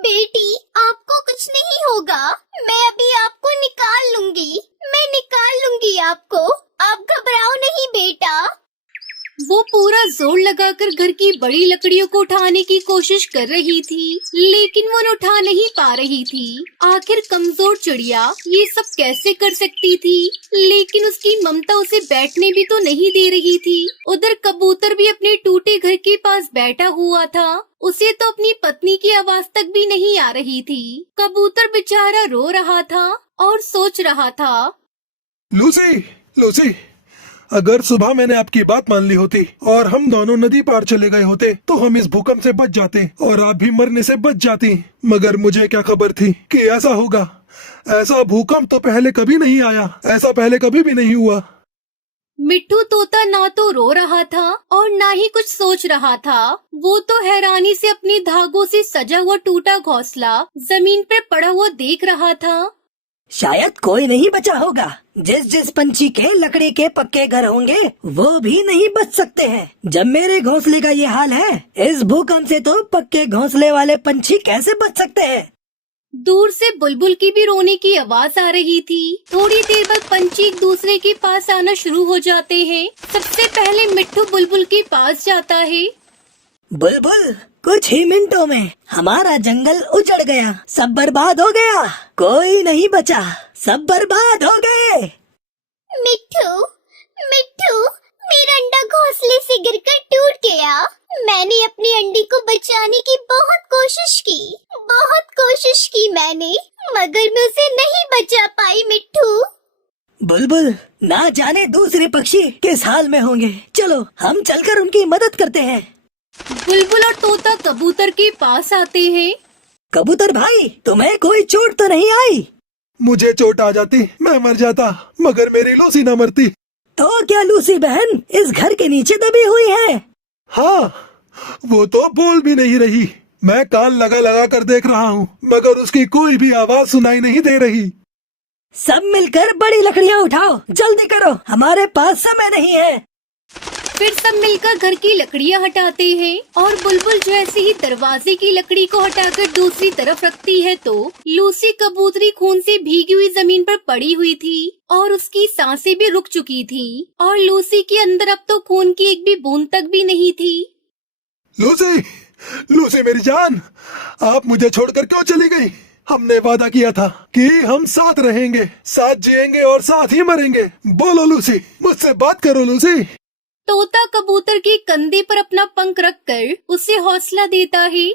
बेटी, आपको कुछ नहीं होगा। मैं अभी आपको निकाल लूंगी। मैं निकाल लूंगी आपको। आप घबराओ नहीं बेटा। वो पूरा जोर लगाकर घर की बड़ी लकड़ियों को उठाने की कोशिश कर रही थी, लेकिन वो उठा नहीं पा रही थी। आखिर कमजोर चिड़िया ये सब कैसे कर सकती थी? लेकिन उसकी ममता उसे बैठने भी तो नहीं दे रही थी। उधर कबूतर भी अपने टूटे घर के पास बैठा हुआ था। उसे तो अपनी पत्नी की आवाज तक भी नहीं आ रही थी। कबूतर बेचारा रो रहा था और सोच रहा था, लूसी, लूसी, अगर सुबह मैंने आपकी बात मान ली होती और हम दोनों नदी पार चले गए होते तो हम इस भूकंप से बच जाते और आप भी मरने से बच जाती। मगर मुझे क्या खबर थी कि ऐसा होगा। ऐसा भूकंप तो पहले कभी नहीं आया, ऐसा पहले कभी भी नहीं हुआ। मिट्ठू तोता ना तो रो रहा था और ना ही कुछ सोच रहा था। वो तो हैरानी से अपने धागों से सजा हुआ टूटा घोंसला जमीन पर पड़ा हुआ देख रहा था। शायद कोई नहीं बचा होगा। जिस जिस पंछी के लकड़ी के पक्के घर होंगे वो भी नहीं बच सकते हैं। जब मेरे घोंसले का ये हाल है, इस भूकंप से तो पक्के घोंसले वाले पंछी कैसे बच सकते हैं? दूर से बुलबुल की भी रोने की आवाज आ रही थी। थोड़ी देर बाद पंछी एक दूसरे के पास आना शुरू हो जाते हैं। सबसे पहले मिट्ठू बुलबुल के पास जाता है। बुलबुल, कुछ ही मिनटों में हमारा जंगल उजड़ गया, सब बर्बाद हो गया, कोई नहीं बचा, सब बर्बाद हो गए। मिट्ठू, मिट्ठू, मेरा अंडा घोंसले से गिरकर टूट गया। मैंने अपनी अंडी को बचाने की बहुत कोशिश की मैंने, मगर मैं उसे नहीं बचा पाई मिट्ठू। बुलबुल, ना जाने दूसरे पक्षी किस हाल में होंगे। चलो हम चलकर उनकी मदद करते हैं। बुलबुल और तोता कबूतर के पास आते हैं। कबूतर भाई, तुम्हें कोई चोट तो नहीं आई? मुझे चोट आ जाती, मैं मर जाता, मगर मेरी लूसी न मरती। तो क्या लूसी बहन इस घर के नीचे दबी हुई है? हाँ, वो तो बोल भी नहीं रही। मैं कान लगा लगा कर देख रहा हूँ, मगर उसकी कोई भी आवाज सुनाई नहीं दे रही। सब मिलकर बड़ी लकड़ियाँ उठाओ, जल्दी करो, हमारे पास समय नहीं है। फिर सब मिलकर घर की लकड़ियाँ हटाते हैं और बुलबुल जैसे ही दरवाजे की लकड़ी को हटाकर दूसरी तरफ रखती है तो लूसी कबूतरी खून से भीगी हुई जमीन पर पड़ी हुई थी और उसकी सांसें भी रुक चुकी थी और लूसी के अंदर अब तो खून की एक भी बूंद तक भी नहीं थी। लूसी, लूसी मेरी जान, आप मुझे छोड़कर क्यों चली गई? हमने वादा किया था कि हम साथ रहेंगे, साथ जिएंगे और साथ ही मरेंगे। बोलो लूसी, मुझसे बात करो लूसी। तोता कबूतर के कंधे पर अपना पंख रखकर उसे हौसला देता है।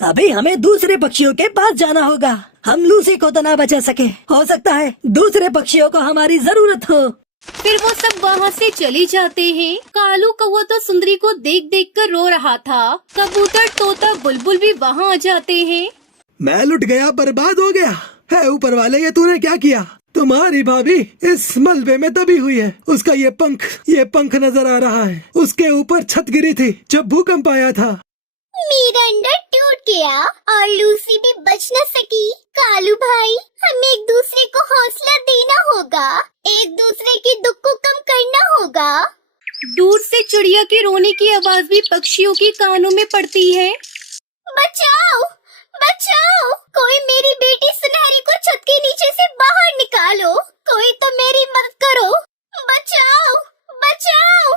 अभी हमें दूसरे पक्षियों के पास जाना होगा। हम लूसी को तो ना बचा सके, हो सकता है दूसरे पक्षियों को हमारी जरूरत हो। फिर वो सब वहाँ से चले जाते हैं। कालू कौवा तो सुंदरी को देख देख कर रो रहा था। कबूतर, तोता, बुलबुल भी वहाँ आ जाते हैं। मैं लुट गया, बर्बाद हो गया है। ऊपर वाले, ये तूने क्या किया? तुम्हारी भाभी इस मलबे में दबी हुई है। उसका ये पंख नजर आ रहा है। उसके ऊपर छत गिरी थी जब भूकंप आया था। मेरा अंडा टूट गया और लूसी भी बच न सकी। कालू भाई, हमें एक दूसरे को हौसला देना होगा, एक दूसरे के दुख को कम करना होगा। दूर से चिड़िया के रोने की आवाज भी पक्षियों के कानों में पड़ती है। बचाओ, बचाओ, कोई मेरी बेटी सुनहरी को छत के नीचे से बाहर निकालो। कोई तो मेरी मदद करो। बचाओ, बचाओ।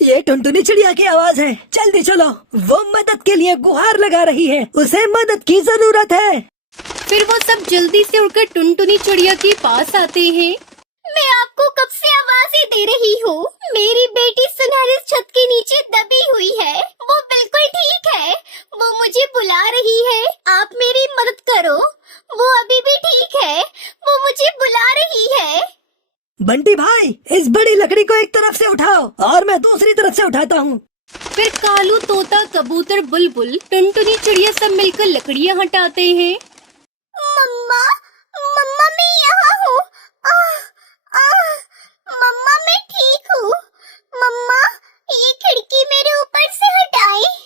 ये टुनटुनी चिड़िया की आवाज है, जल्दी चलो। वो मदद के लिए गुहार लगा रही है, उसे मदद की जरूरत है। फिर वो सब जल्दी से उड़कर टुनटुनी चिड़िया के पास आते हैं। मैं आपको कब से आवाज़ें दे रही हूँ। मेरी बेटी सुनहरी छत के नीचे दबी हुई है। वो बिल्कुल ठीक है, वो मुझे बुला रही है। आप मेरी मदद करो। वो अभी भी ठीक है, वो मुझे बुला रही है। बंटी भाई, इस बड़ी लकड़ी को एक तरफ से उठाओ और मैं दूसरी तरफ से उठाता हूँ। फिर कालू, तोता, कबूतर, बुलबुल, टुनटुनी चिड़िया सब मिलकर लकड़ियाँ हटाते हैं। मम्मा, मम्मा मैं यहाँ हूँ। मम्मा मैं ठीक हूँ। मम्मा, ये खिड़की मेरे ऊपर से हटाएं।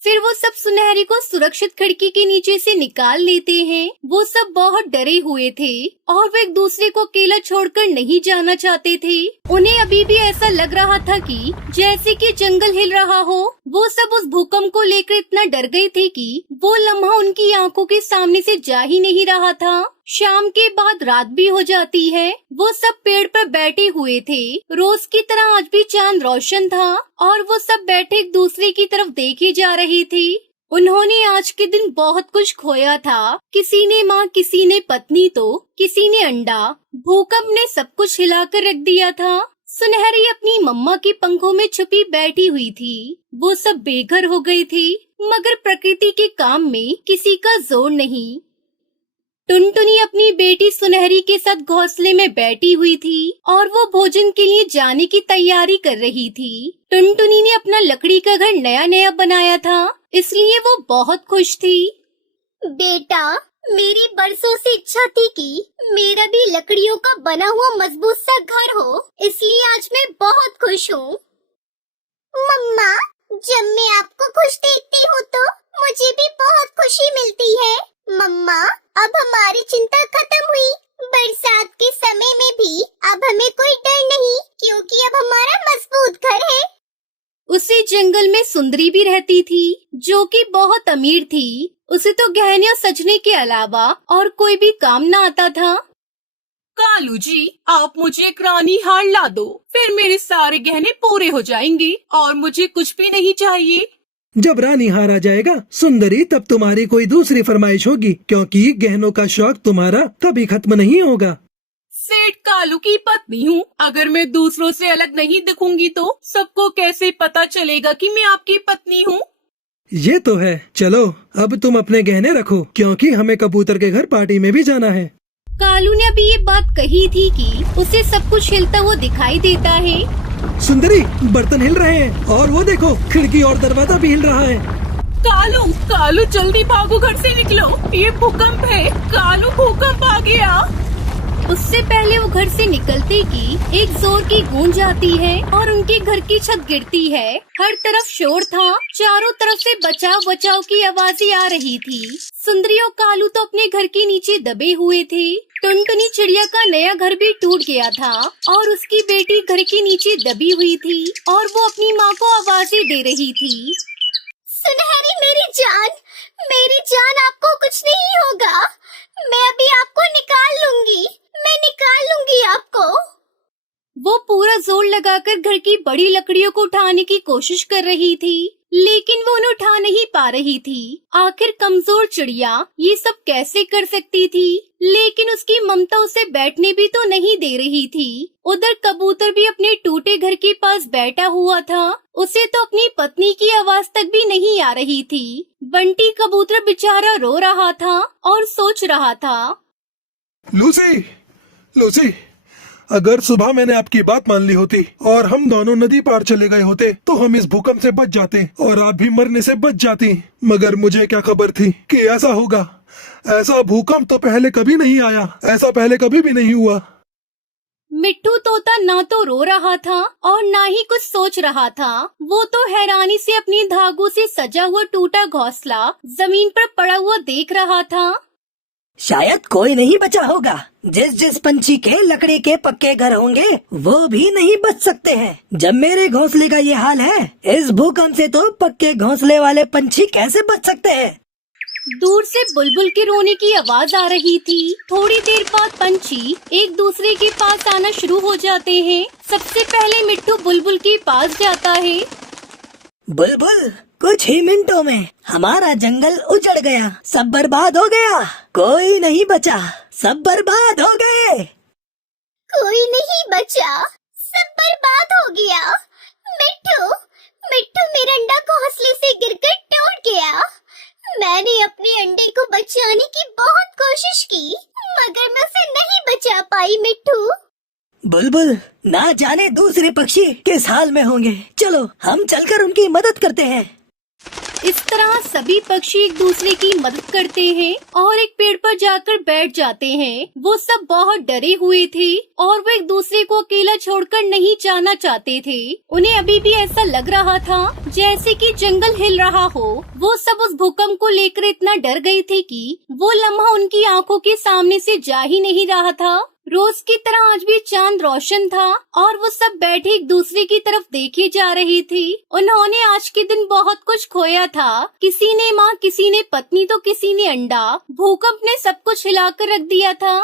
फिर वो सब सुनहरी को सुरक्षित खिड़की के नीचे से निकाल लेते हैं। वो सब बहुत डरे हुए थे और वे एक दूसरे को अकेला छोड़कर नहीं जाना चाहते थे। उन्हें अभी भी ऐसा लग रहा था कि जैसे कि जंगल हिल रहा हो। वो सब उस भूकंप को लेकर इतना डर गए थे कि वो लम्हा उनकी आंखों के सामने से जा ही नहीं रहा था। शाम के बाद रात भी हो जाती है। वो सब पेड़ पर बैठे हुए थे। रोज की तरह आज भी चांद रोशन था और वो सब बैठे एक दूसरे की तरफ देखे जा रहे थे। उन्होंने आज के दिन बहुत कुछ खोया था। किसी ने माँ, किसी ने पत्नी तो किसी ने अंडा। भूकंप ने सब कुछ हिलाकर रख दिया था। सुनहरी अपनी मम्मा के पंखों में छुपी बैठी हुई थी। वो सब बेघर हो गए थे, मगर प्रकृति के काम में किसी का जोर नहीं। टुनटुनी अपनी बेटी सुनहरी के साथ घोंसले में बैठी हुई थी और वो भोजन के लिए जाने की तैयारी कर रही थी। टुनटुनी ने अपना लकड़ी का घर नया नया बनाया था, इसलिए वो बहुत खुश थी। बेटा, मेरी बरसों से इच्छा थी कि मेरा भी लकड़ियों का बना हुआ मजबूत सा घर हो, इसलिए आज मैं बहुत खुश हूँ। मम्मा, जब मैं आपको खुश देखती हूँ तो मुझे भी बहुत खुशी मिलती है। मम्मा, अब हमारी चिंता खत्म हुई। बरसात के समय में भी अब हमें कोई डर नहीं, क्योंकि अब हमारा मजबूत घर है। उसी जंगल में सुंदरी भी रहती थी, जो कि बहुत अमीर थी। उसे तो गहने और सजने के अलावा और कोई भी काम न आता था। कालू जी, आप मुझे एक रानी हार ला दो, फिर मेरे सारे गहने पूरे हो जाएंगे और मुझे कुछ भी नहीं चाहिए। जब रानी हार आ जाएगा सुंदरी, तब तुम्हारी कोई दूसरी फरमाइश होगी, क्योंकि गहनों का शौक तुम्हारा कभी खत्म नहीं होगा। सेठ कालू की पत्नी हूँ, अगर मैं दूसरों से अलग नहीं दिखूंगी तो सबको कैसे पता चलेगा कि मैं आपकी पत्नी हूँ। ये तो है। चलो अब तुम अपने गहने रखो, क्योंकि हमें कबूतर के घर पार्टी में भी जाना है। कालू ने अभी ये बात कही थी कि उसे सब कुछ हिलता हुआ दिखाई देता है। सुंदरी, बर्तन हिल रहे हैं और वो देखो, खिड़की और दरवाजा भी हिल रहा है। कालू, कालू जल्दी भागो, घर से निकलो, ये भूकंप है। कालू, भूकंप आ गया। उससे पहले वो घर से निकलते की एक जोर की गूंज आती है और उनके घर की छत गिरती है। हर तरफ शोर था, चारों तरफ से बचाव बचाव की आवाजें आ रही थी। सुंदरी और कालू तो अपने घर के नीचे दबे हुए थे। टुनटुनी चिड़िया का नया घर भी टूट गया था और उसकी बेटी घर के नीचे दबी हुई थी और वो अपनी माँ को आवाजें दे रही थी। सुनहरी, मेरी जान, आपको कुछ नहीं होगा। मैं अभी आपको निकाल लूंगी, मैं निकाल लूंगी आपको। वो पूरा जोर लगाकर घर की बड़ी लकड़ियों को उठाने की कोशिश कर रही थी, लेकिन वो उन्हें उठा नहीं पा रही थी। आखिर कमजोर चिड़िया ये सब कैसे कर सकती थी, लेकिन उसकी ममता उसे बैठने भी तो नहीं दे रही थी। उधर कबूतर भी अपने टूटे घर के पास बैठा हुआ था। उसे तो अपनी पत्नी की आवाज तक भी नहीं आ रही थी। बंटी कबूतर बेचारा रो रहा था और सोच रहा था, लूसी, लूसी, अगर सुबह मैंने आपकी बात मान ली होती और हम दोनों नदी पार चले गए होते तो हम इस भूकंप से बच जाते और आप भी मरने से बच जाती। मगर मुझे क्या खबर थी कि ऐसा होगा। ऐसा भूकंप तो पहले कभी नहीं आया, ऐसा पहले कभी भी नहीं हुआ। मिट्टू तोता ना तो रो रहा था और ना ही कुछ सोच रहा था। वो तो हैरानी से अपनी धागों से सजा हुआ टूटा घोंसला जमीन पर पड़ा हुआ देख रहा था। शायद कोई नहीं बचा होगा। जिस जिस पंछी के लकड़ी के पक्के घर होंगे वो भी नहीं बच सकते हैं। जब मेरे घोंसले का ये हाल है, इस भूकंप से तो पक्के घोंसले वाले पंछी कैसे बच सकते हैं। दूर से बुलबुल के रोने की आवाज आ रही थी। थोड़ी देर बाद पंछी एक दूसरे के पास आना शुरू हो जाते हैं। सबसे पहले मिट्टू बुलबुल के पास जाता है। बुलबुल, कुछ ही मिनटों में हमारा जंगल उजड़ गया, सब बर्बाद हो गया, कोई नहीं बचा, सब बर्बाद हो गए। कोई नहीं बचा, सब बर्बाद हो गया। मिट्टू, मेरा अंडा घोंसले से गिरकर टूट गया। मैंने अपने अंडे को बचाने की बहुत कोशिश की, मगर मैं उसे नहीं बचा पाई। मिट्टू, बुलबुल, ना जाने दूसरे पक्षी किस हाल में होंगे। चलो हम चलकर उनकी मदद करते हैं। इस तरह सभी पक्षी एक दूसरे की मदद करते हैं और एक पेड़ पर जाकर बैठ जाते हैं। वो सब बहुत डरे हुए थे और वो एक दूसरे को अकेला छोड़कर नहीं जाना चाहते थे। उन्हें अभी भी ऐसा लग रहा था जैसे कि जंगल हिल रहा हो। वो सब उस भूकंप को लेकर इतना डर गए थे कि वो लम्हा उनकी आंखों के सामने से जा ही नहीं रहा था। रोज की तरह आज भी चांद रोशन था और वो सब बैठे एक दूसरे की तरफ देखे जा रही थी। उन्होंने आज के दिन बहुत कुछ खोया था। किसी ने माँ, किसी ने पत्नी तो किसी ने अंडा। भूकंप ने सब कुछ हिलाकर रख दिया था।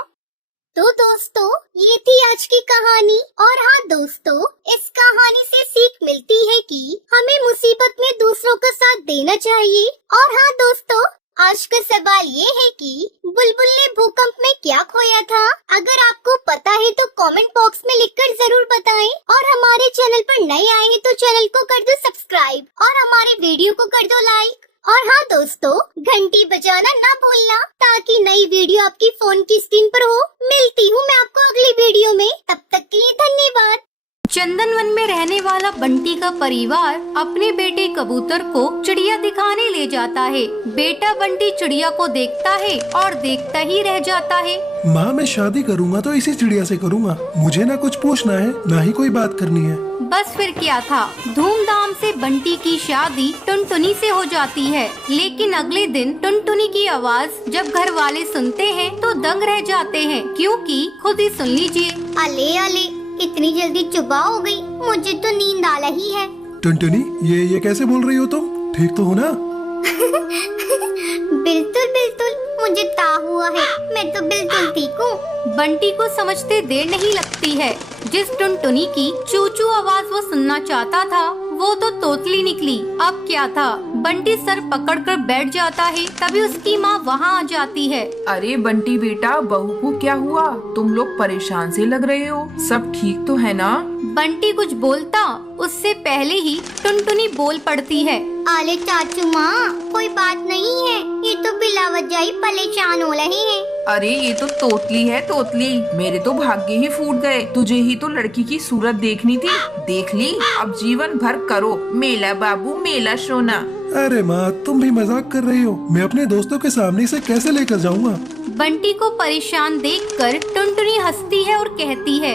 तो दोस्तों, ये थी आज की कहानी। और हाँ दोस्तों, इस कहानी से सीख मिलती है कि हमें मुसीबत में दूसरों का साथ देना चाहिए। और हाँ दोस्तों, आज का सवाल ये है कि बुलबुल ने भूकंप में क्या खोया था? अगर आपको पता है तो कमेंट बॉक्स में लिखकर जरूर बताएं। और हमारे चैनल पर नए आए हैं तो चैनल को कर दो सब्सक्राइब और हमारे वीडियो को कर दो लाइक। और हाँ दोस्तों, घंटी बजाना ना भूलना ताकि नई वीडियो आपकी फोन की स्क्रीन पर हो। मिलती हूँ मैं आपको अगली वीडियो में, तब तक के लिए धन्यवाद। चंदनवन में रहने वाला बंटी का परिवार अपने बेटे कबूतर को चिड़िया दिखाने ले जाता है। बेटा बंटी चिड़िया को देखता है और देखता ही रह जाता है। माँ, मैं शादी करूँगा तो इसी चिड़िया से करूँगा। मुझे ना कुछ पूछना है, ना ही कोई बात करनी है। बस फिर क्या था, धूमधाम से बंटी की शादी टुनटुनी से हो जाती है। लेकिन अगले दिन टुनटुनी की आवाज जब घर वाले सुनते हैं तो दंग रह जाते हैं, क्योंकि खुद ही सुन लीजिए। अले अले, इतनी जल्दी सुबह हो गई, मुझे तो नींद आ रही है। टुनटुनी, ये कैसे बोल रही हो तुम? ठीक तो हो ना? बिल्कुल बिल्कुल, मुझे ता हुआ है, मैं तो बिल्कुल ठीक हूँ। बंटी को समझते देर नहीं लगती है। जिस टुनटुनी की चूचू आवाज वो सुनना चाहता था वो तो तोतली निकली। अब क्या था, बंटी सर पकड़कर बैठ जाता है। तभी उसकी माँ वहाँ आ जाती है। अरे बंटी बेटा, बहू को क्या हुआ? तुम लोग परेशान से लग रहे हो, सब ठीक तो है ना? बंटी कुछ बोलता उससे पहले ही टुनटुनी बोल पड़ती है। अरे चाचू माँ, कोई बात नहीं है, ये तो बिला वजह ही परेशान हो रहे हैं। अरे ये तो तोतली है, तोतली। मेरे तो भाग्य ही फूट गए। तुझे ही तो लड़की की सूरत देखनी थी, देख ली। अब जीवन भर करो मेला बाबू, मेला सोना। अरे माँ, तुम भी मजाक कर रही हो। मैं अपने दोस्तों के सामने से कैसे लेकर जाऊँगा? बंटी को परेशान देखकर टुनटुनी हंसती है और कहती है,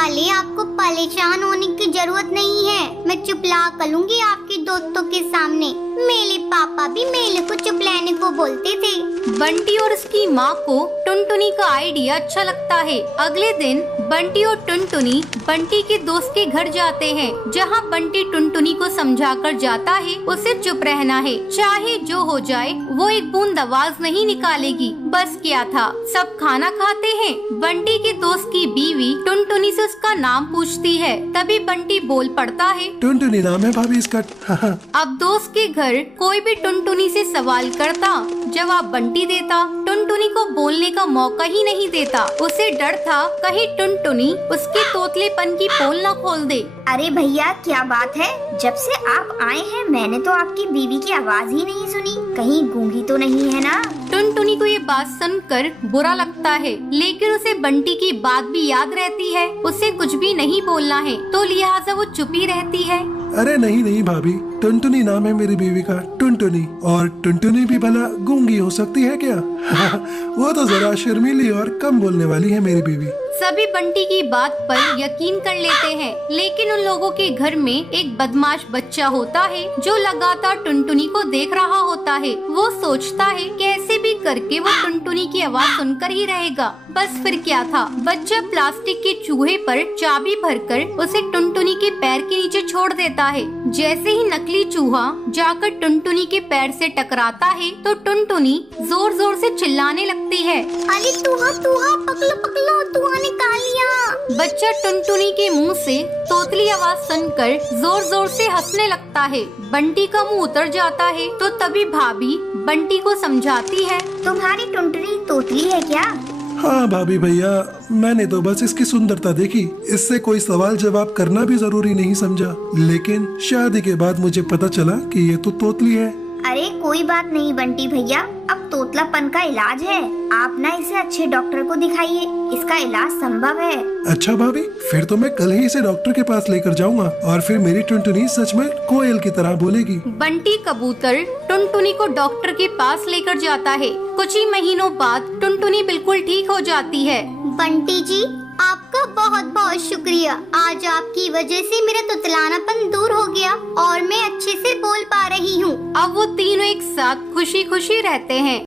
अले आपको परेशान होने की जरूरत नहीं है, मैं चुपला कर लूंगी आपके दोस्तों के सामने। मेरे पापा भी मेले को चुपलाने को बोलते थे। बंटी और उसकी माँ को टुनटुनी का आइडिया अच्छा लगता है। अगले दिन बंटी और टुनटुनी बंटी के दोस्त के घर जाते हैं, जहाँ बंटी टुनटुनी को समझाकर जाता है उसे चुप रहना है, चाहे जो हो जाए वो एक बूंद आवाज नहीं निकालेगी। बस क्या था, सब खाना खाते हैं। बंटी के दोस्त की बीवी टुनटुनी से उसका नाम पूछती है। तभी बंटी बोल पड़ता है, टुनटुनी नाम है भाभी इसका। अब दोस्त के घर कोई भी टुनटुनी से सवाल करता, जवाब बंटी देता। टुनटुनी को बोलने का मौका ही नहीं देता। उसे डर था कहीं टुनटुनी उसके तोतलेपन की पोल न खोल दे। अरे भैया, क्या बात है? जब से आप आए हैं मैंने तो आपकी बीवी की आवाज ही नहीं सुनी, कहीं गूंगी तो नहीं है ना? टुनटुनी को ये बात सुनकर बुरा लगता है, लेकिन उसे बंटी की बात भी याद रहती है। उसे कुछ भी नहीं बोलना है, तो लिहाजा वो चुप ही रहती है। अरे नहीं भाभी, टुनटुनी नाम है मेरी बीवी का, टुनटुनी। और टुनटुनी भी भला गूंगी हो सकती है क्या? वो तो जरा शर्मीली और कम बोलने वाली है मेरी बीवी। सभी बंटी की बात पर यकीन कर लेते हैं, लेकिन उन लोगों के घर में एक बदमाश बच्चा होता है जो लगातार टुनटुनी को देख रहा होता है। वो सोचता है कैसे भी करके वो टुनटुनी की आवाज सुनकर ही रहेगा। बस फिर क्या था, बच्चा प्लास्टिक के चूहे पर चाबी भरकर उसे टुनटुनी के पैर के नीचे छोड़ देता है। जैसे ही नकली चूहा जाकर टुनटुनी के पैर से टकराता है तो टुनटुनी जोर जोर से चिल्लाने लगती है, अरे तुहा तुहा, पकलो पकलो, तुहा निकाल लिया। बच्चा टुनटुनी के मुंह से तोतली आवाज सुनकर जोर जोर से हंसने लगता है। बंटी का मुंह उतर जाता है तो तभी भाभी बंटी को समझाती है, तुम्हारी टुनटुनी तोतली है क्या? हाँ भाभी भैया, मैंने तो बस इसकी सुंदरता देखी, इससे कोई सवाल जवाब करना भी जरूरी नहीं समझा। लेकिन शादी के बाद मुझे पता चला कि ये तो तोतली है। अरे कोई बात नहीं बंटी भैया, अब तोतलापन का इलाज है, आप ना इसे अच्छे डॉक्टर को दिखाइए, इसका इलाज संभव है। अच्छा भाभी, फिर तो मैं कल ही इसे डॉक्टर के पास लेकर जाऊंगा और फिर मेरी टुनटुनी सच में कोयल की तरह बोलेगी। बंटी कबूतर टुनटुनी को डॉक्टर के पास लेकर जाता है। कुछ ही महीनों बाद टुनटुनी बिल्कुल ठीक हो जाती है। बंटी जी, आपका बहुत बहुत शुक्रिया, आज आपकी वजह से मेरा तुतलानापन दूर हो गया और मैं अच्छे से बोल पा रही हूँ। अब वो तीनों एक साथ खुशी खुशी रहते हैं।